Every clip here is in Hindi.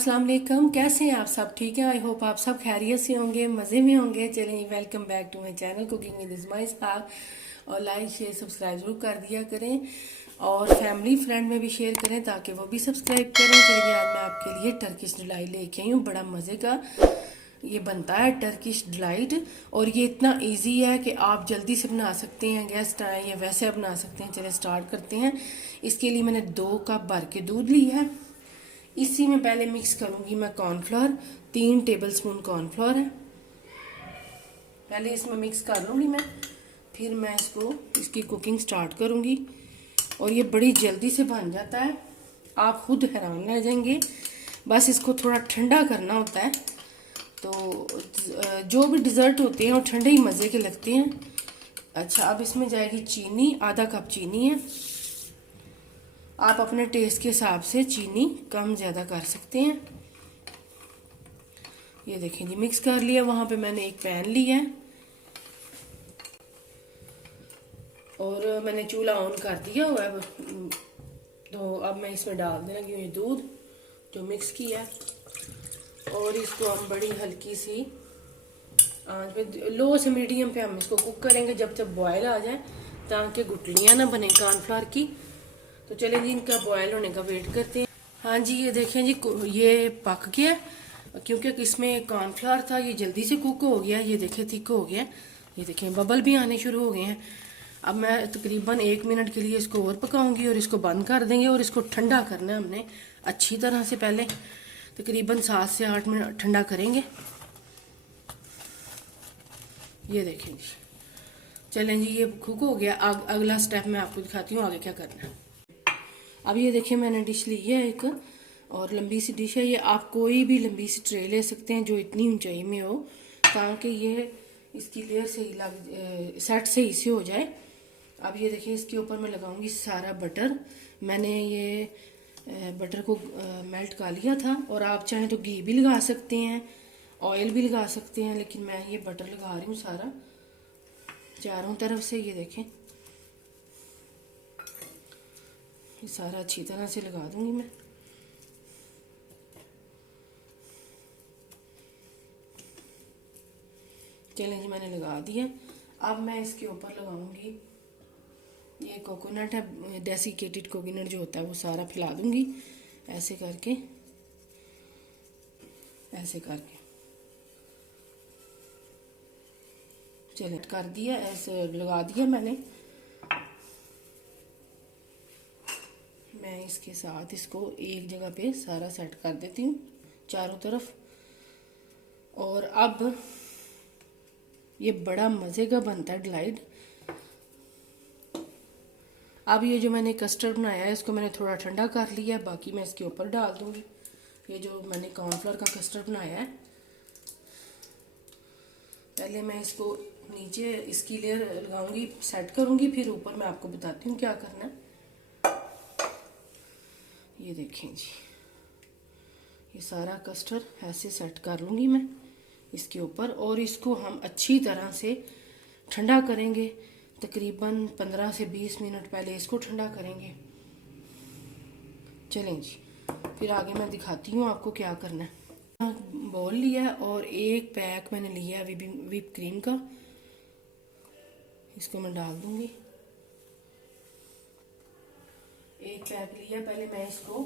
अस्सलाम वालेकुम। कैसे हैं आप सब? ठीक है। आई होप आप सब खैरियत से होंगे, मज़े में होंगे। चलें, welcome back to my channel cooking with Ismail sahab. और लाइक शेयर सब्सक्राइब जरूर कर दिया करें और फैमिली फ्रेंड में भी शेयर करें ताकि वो भी सब्सक्राइब करें। चलिए, आज मैं आपके लिए टर्किश डिलाइट लेके आई हूँ। बड़ा मज़े का ये बनता है टर्किश डिलाइट, और ये इतना इजी है कि आप जल्दी से बना सकते हैं। गेस्ट आए या वैसे बना सकते हैं। चलिए स्टार्ट करते हैं। इसके लिए मैंने 2 कप भर के दूध लिया है। इसी में पहले मिक्स करूंगी मैं कॉर्नफ्लोर। 3 टेबलस्पून कॉर्नफ्लोर है। पहले इसमें मिक्स कर लूंगी मैं, फिर मैं इसकी कुकिंग स्टार्ट करूंगी। और ये बड़ी जल्दी से बन जाता है, आप खुद हैरान रह जाएंगे। बस इसको थोड़ा ठंडा करना होता है। तो जो भी डिज़र्ट होते हैं वो ठंडे ही मज़े के लगते हैं। अच्छा, अब इसमें जाएगी चीनी। आधा कप चीनी है। आप अपने टेस्ट के हिसाब से चीनी कम ज़्यादा कर सकते हैं। ये देखें जी, मिक्स कर लिया। वहाँ पे मैंने एक पैन लिया है और मैंने चूल्हा ऑन कर दिया हुआ है। तो अब मैं इसमें डाल देना कि ये दूध जो मिक्स किया है, और इसको हम बड़ी हल्की सी आंच पे, लो से मीडियम पे हम इसको कुक करेंगे जब तक बॉयल आ जाए, ताकि गुठलियाँ ना बने कॉर्नफ्लावर की। तो चलें जी, इनका बॉयल होने का वेट करते हैं। हाँ जी, ये देखें जी, ये पक गया क्योंकि इसमें कॉर्नफ्लावर था। ये जल्दी से कुक हो गया। ये देखें, थिक हो गया। ये देखें, बबल भी आने शुरू हो गए हैं। अब मैं तकरीबन 1 मिनट के लिए इसको और पकाऊंगी और इसको बंद कर देंगे। और इसको ठंडा करना है हमने अच्छी तरह से। पहले तकरीबन 7 से 8 मिनट ठंडा करेंगे। ये देखें जी, चलें जी, ये कुक हो गया। अगला स्टेप मैं आपको दिखाती हूँ आगे क्या करना है। अब ये देखिए, मैंने डिश ली है एक, और लंबी सी डिश है ये। आप कोई भी लंबी सी ट्रे ले सकते हैं जो इतनी ऊंचाई में हो, ताकि ये इसकी लेयर सही सेट सही से हो जाए। अब ये देखिए, इसके ऊपर मैं लगाऊंगी सारा बटर। मैंने ये बटर को मेल्ट कर लिया था, और आप चाहें तो घी भी लगा सकते हैं, ऑयल भी लगा सकते हैं, लेकिन मैं ये बटर लगा रही हूँ सारा चारों तरफ से। ये देखें, ये सारा अच्छी तरह से लगा दूंगी मैं। चलें जी, मैंने लगा दिया। अब मैं इसके ऊपर लगाऊंगी ये कोकोनट है, डेसिकेटेड कोकोनट जो होता है, वो सारा फैला दूंगी ऐसे करके, ऐसे करके। चलें, कर दिया, ऐसे लगा दिया मैंने। मैं इसके साथ इसको एक जगह पे सारा सेट कर देती हूँ चारों तरफ। और अब ये बड़ा मज़े का बनता है डिलाइट। अब ये जो मैंने कस्टर्ड बनाया है, इसको मैंने थोड़ा ठंडा कर लिया है, बाकी मैं इसके ऊपर डाल दूँगी। ये जो मैंने कॉर्नफ्लोर का कस्टर्ड बनाया है, पहले मैं इसको नीचे इसकी लेयर लगाऊंगी, सेट करूँगी, फिर ऊपर मैं आपको बताती हूँ क्या करना है। ये देखें जी, ये सारा कस्टर्ड ऐसे सेट कर लूँगी मैं इसके ऊपर, और इसको हम अच्छी तरह से ठंडा करेंगे। तकरीबन 15 से 20 मिनट पहले इसको ठंडा करेंगे। चलें जी, फिर आगे मैं दिखाती हूँ आपको क्या करना है। बॉल लिया है और एक पैक मैंने लिया है विप क्रीम का। इसको मैं डाल दूँगी। एक पैक लिया, पहले मैं इसको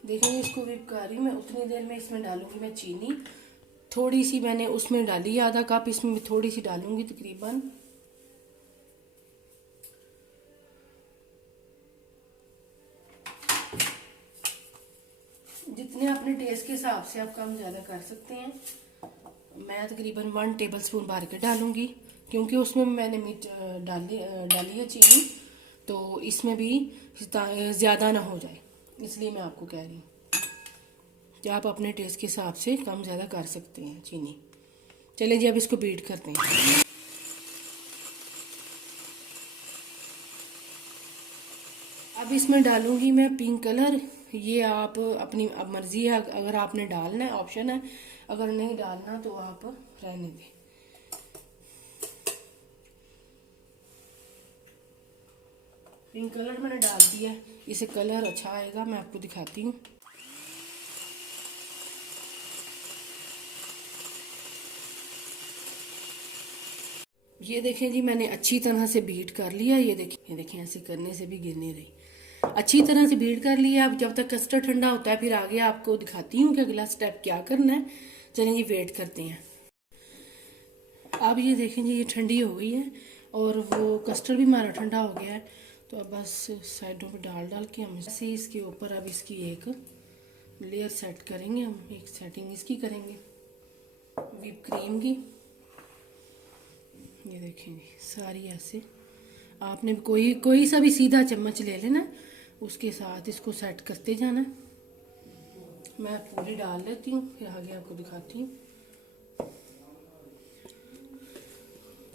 देखेंगे, इसको विप कर रही हूँ मैं। उतनी देर में इसमें डालूंगी मैं चीनी। थोड़ी सी मैंने उसमें डाली है, आधा कप। इसमें भी थोड़ी सी डालूंगी, तकरीबन जितने अपने टेस्ट के हिसाब से आप कम ज़्यादा कर सकते हैं। मैं तकरीबन 1 टेबलस्पून भर के डालूंगी, क्योंकि उसमें मैंने मीठ डाली है चीनी, तो इसमें भी ज़्यादा ना हो जाए, इसलिए मैं आपको कह रही हूँ कि आप अपने टेस्ट के हिसाब से कम ज़्यादा कर सकते हैं चीनी। चलिए जी, अब इसको बीट करते हैं। अब इसमें डालूंगी मैं पिंक कलर। ये आप अपनी मर्जी है, अगर आपने डालना है ऑप्शन है, अगर नहीं डालना तो आप रहने दें। पिंक कलर मैंने डाल दिया है, इसे कलर अच्छा आएगा। मैं आपको दिखाती हूँ। ये देखें जी, मैंने अच्छी तरह से बीट कर लिया। ये देखें ऐसे करने से भी गिर नहीं रही। अच्छी तरह से बीट कर लिया। अब जब तक कस्टर्ड ठंडा होता है फिर आगे आपको दिखाती हूँ कि अगला स्टेप क्या करना है। चलें जी, वेट करते हैं। अब ये देखें जी, ये ठंडी हो गई है और वो कस्टर्ड भी हमारा ठंडा हो गया है। तो अब बस साइडों पे डाल डाल के हम ऐसे इसके ऊपर अब इसकी एक लेयर सेट करेंगे। हम एक सेटिंग इसकी करेंगे व्हिप क्रीम की। ये देखें जी, सारी ऐसे आपने कोई सा भी सीधा चम्मच ले लेना, उसके साथ इसको सेट करते जाना। मैं पूरी डाल लेती हूँ फिर आगे आपको दिखाती हूँ।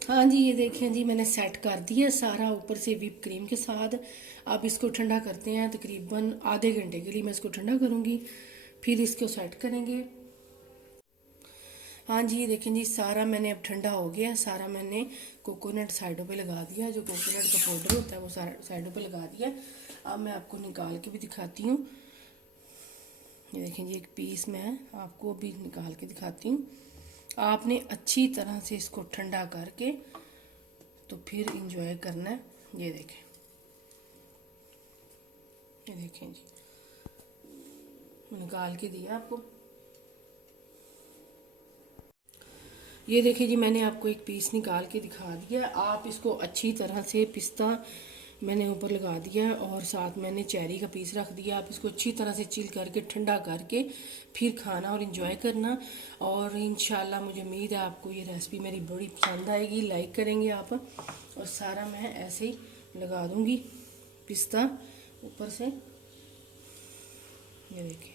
हाँ जी, ये देखें जी, मैंने सेट कर दिया सारा ऊपर से व्हिप क्रीम के साथ। अब इसको ठंडा करते हैं। तकरीबन आधे घंटे के लिए मैं इसको ठंडा करूँगी, फिर इसको सेट करेंगे। हाँ जी, ये देखें जी, सारा मैंने अब ठंडा हो गया। सारा मैंने कोकोनट साइडों पे लगा दिया। जो कोकोनट का पाउडर होता है वो साइडों पे लगा दिया। अब मैं आपको निकाल के भी दिखाती हूँ। ये देखें जी, एक पीस मैं आपको भी निकाल के दिखाती हूँ। आपने अच्छी तरह से इसको ठंडा करके तो फिर इंजॉय करना है। ये देखें, ये देखें जी, निकाल के दिया आपको। ये देखिए जी, मैंने आपको एक पीस निकाल के दिखा दिया। आप इसको अच्छी तरह से पिस्ता मैंने ऊपर लगा दिया और साथ मैंने चेरी का पीस रख दिया। आप इसको अच्छी तरह से चिल करके ठंडा करके फिर खाना और इन्जॉय करना। और इंशाल्लाह मुझे उम्मीद है आपको ये रेसिपी मेरी बड़ी पसंद आएगी, लाइक करेंगे आप। और सारा मैं ऐसे ही लगा दूँगी पिस्ता ऊपर से। ये देखिए,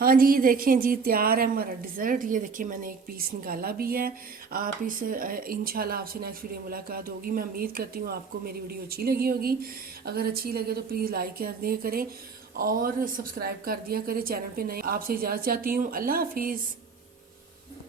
हाँ जी, देखें जी, तैयार है हमारा डिज़र्ट। ये देखिए, मैंने एक पीस निकाला भी है। आप इस इंशाल्लाह आपसे नेक्स्ट वीडियो मुलाकात होगी। मैं उम्मीद करती हूँ आपको मेरी वीडियो अच्छी लगी होगी। अगर अच्छी लगे तो प्लीज़ लाइक कर दिया करें और सब्सक्राइब कर दिया करें चैनल पे नए। आपसे इजाज़त चाहती हूँ। अल्लाह हाफिज़।